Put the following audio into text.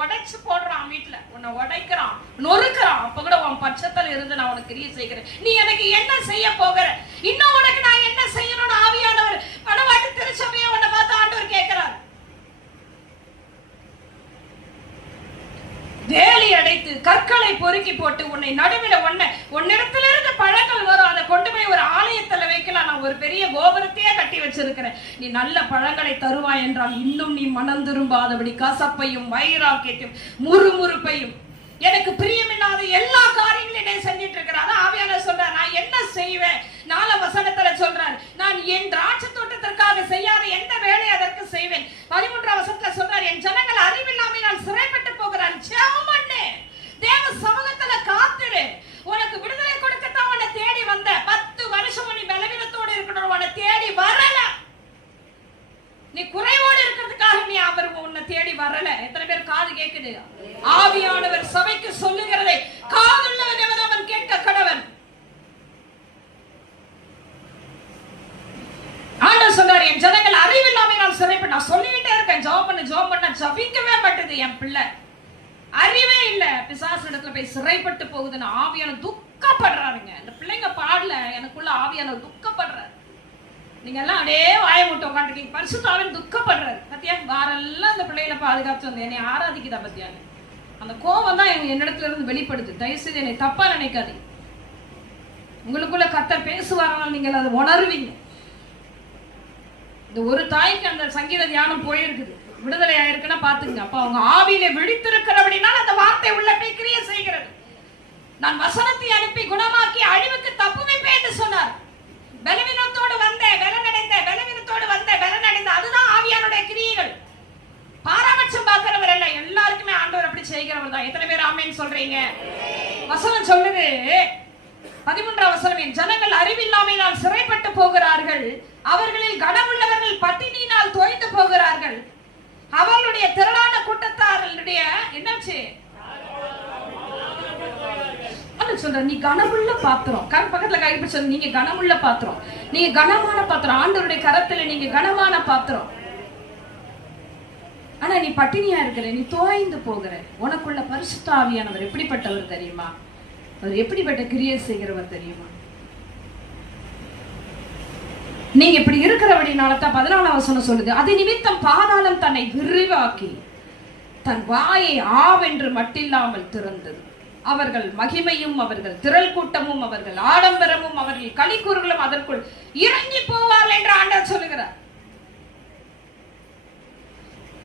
உடைச்சு போடுறான், வீட்டுல உன்னை உடைக்கிறான், நொறுக்கிறான். அப்ப கூட உன் பட்சத்துல இருந்து நான் உனக்கு கிரியை செய்கிறேன். நீ எனக்கு என்ன செய்ய போகிற? இன்னும் உனக்கு நான் என்ன செய்யணும்னு ஆவியானவர் மனவாட்டி திருச்சபையை உன்னை பார்த்து ஆண்டவர் கேட்கிறார். வேலி அடைத்து கற்களை பொறுக்கி போட்டு உன்னை நடுவில் உன்னிடத்துல இருந்து பழங்கள் வரும், அதை கொண்டு போய் ஒரு ஆலயத்துல வைக்கலாம். நான் ஒரு பெரிய கோபுரத்தையே கட்டி வச்சிருக்கிறேன். நீ நல்ல பழங்களை தருவாய் என்றால் இன்னும் நீ மனம் திரும்பாதபடி கசப்பையும் வைராக்கியத்தையும் முறுமுறுப்பையும் எனக்கு பிரியமில்லாத எல்லா காரியங்களையும் செஞ்சிட்டு இருக்கிறார். ஆவியானவர் சொல்றார், நான் என்ன செய்வேன்? 4 வசனத்துல சொல்றார், நான் என் திராட்சை தோட்டத்திற்காக செய்யாத எந்த வேலை அதற்கு செய்வேன். 13 வசனத்துல சொல்றார், என் ஜனங்கள் அறிவில்லாமையால் சிறைப்பட்டு போகிறார். ஜெபம் பண்ணு, தேவ சமூகத்துல காத்திரு. உனக்கு விடுதலை கொடுக்கத்தான் உன்னை தேடி வந்த. 10 வருஷம் நீ பலவீனத்தோடு இருக்கணும், உன்னை தேடி வரல. நீ குறைவோடு இருக்கிறதுக்காக நீ அவர் உன்னை தேடி வரல. எத்தனை பேர் காது கேக்குது? ஆவியானவர் சபைக்கு சொல்லுகிறதை காதுள்ளவன் அவன் கேட்க கடவன். ஆண்டவர் சொல்றாரு, என் ஜனங்கள் அறிவில்லாமை நான் சிறைப்பட்டு. நான் சொல்லிக்கிட்டே இருக்கேன், ஜெபம் பண்ண ஜபிக்கவே மாட்டேது என் பிள்ளை. அறிவே இல்ல, பிசாசு இடத்துல போய் சிறைப்பட்டு போகுதுன்னு ஆவியான துக்கப்படுறாருங்க. இந்த பிள்ளைங்க பாடல, எனக்குள்ள ஆவியான துக்கப்படுறாரு. நீங்க எல்லாம் அப்படியே வாய மூட்டை உட்காந்துருக்கீங்க. பரிசுத்தாவின் துக்கப்படுறாரு. பத்தியா, வாரெல்லாம் அந்த பிள்ளைகளை பாதுகாத்து வந்து என்னை ஆராதிக்குதா பத்தியாங்க. அந்த கோபம் தான் என்னிடத்துல இருந்து வெளிப்படுது. தயவுசெய்து என்னை தப்பா நினைக்காதீங்க. உங்களுக்குள்ள கர்த்தர் பேசுவாரானால் நீங்கள் அதை உணர்வீங்க. இந்த ஒரு தாய்க்கு அந்த சங்கீத தியானம் போயிருக்குது, விடுதலை ஆயிருக்குன்னா பாத்துங்க. அப்ப அவங்க ஆவியில விழித்திருக்கிறபடினா அந்த வார்த்தை உள்ள போய் கிரியை செய்கிறது. நான் வசனத்தை அனுப்பி குணமாக்கி அழிவுக்கு தப்பு வைப்பேன் என்று சொன்னார். பலவீனத்தோடு வந்தேன், பலவீனத்தோடு வந்தேன், பலனடைந்தேன். அதுதான் ஆவியானுடைய கிரியைகள். பாராபட்சம் பார்க்கிறவர் அல்ல, எல்லாருக்குமே ஆண்டவர் அப்படி செய்கிறவர் தான். எத்தனை பேர் ஆமென் சொல்றீங்க? வசனம் சொல்லுது, 13 வசனம், என் ஜனங்கள் அறிவில்லாமையினால் சிறைப்பட்டு போகிறார்கள், அவர்களில் கனமுள்ளவர்கள் பட்டினியினால் தோய்ந்து போகிறார்கள், அவர்களுடைய திரளான கூட்டத்தார்களுடைய என்னாச்சு சொல்ற, நீ கனமுள்ள பாத்திரம். பக்கத்துல கைப்பிடி சொல்ல, நீங்க கனமுள்ள பாத்திரம், நீங்க கனமான பாத்திரம், ஆண்டவருடைய கரத்துல நீங்க கனமான பாத்திரம். ஆனா நீ பட்டினியா இருக்கிற, நீ தோய்ந்து போகிற. உனக்குள்ள பரிசுத்த ஆவியானவர் எப்படிப்பட்டவர் தெரியுமா? அவர் எப்படிப்பட்ட கிரியை செய்கிறவர் தெரியுமா? நீங்க இப்படி இருக்கிறபடினாலதான் 14 வசனம் சொல்லுது, அது நிமித்தம் பாதாளம் தன்னை விரிவாக்கி தன் வாயை ஆவென்று மட்டில்லாமல் திறந்தது. அவர்கள் மகிமையும் அவர்கள் திரள் கூட்டமும் அவர்கள் ஆடம்பரமும் அவர்கள் களிக்கூறுகளும் அதற்குள் இறங்கி போவார்கள் என்று ஆண்டவர் சொல்லுகிறார்.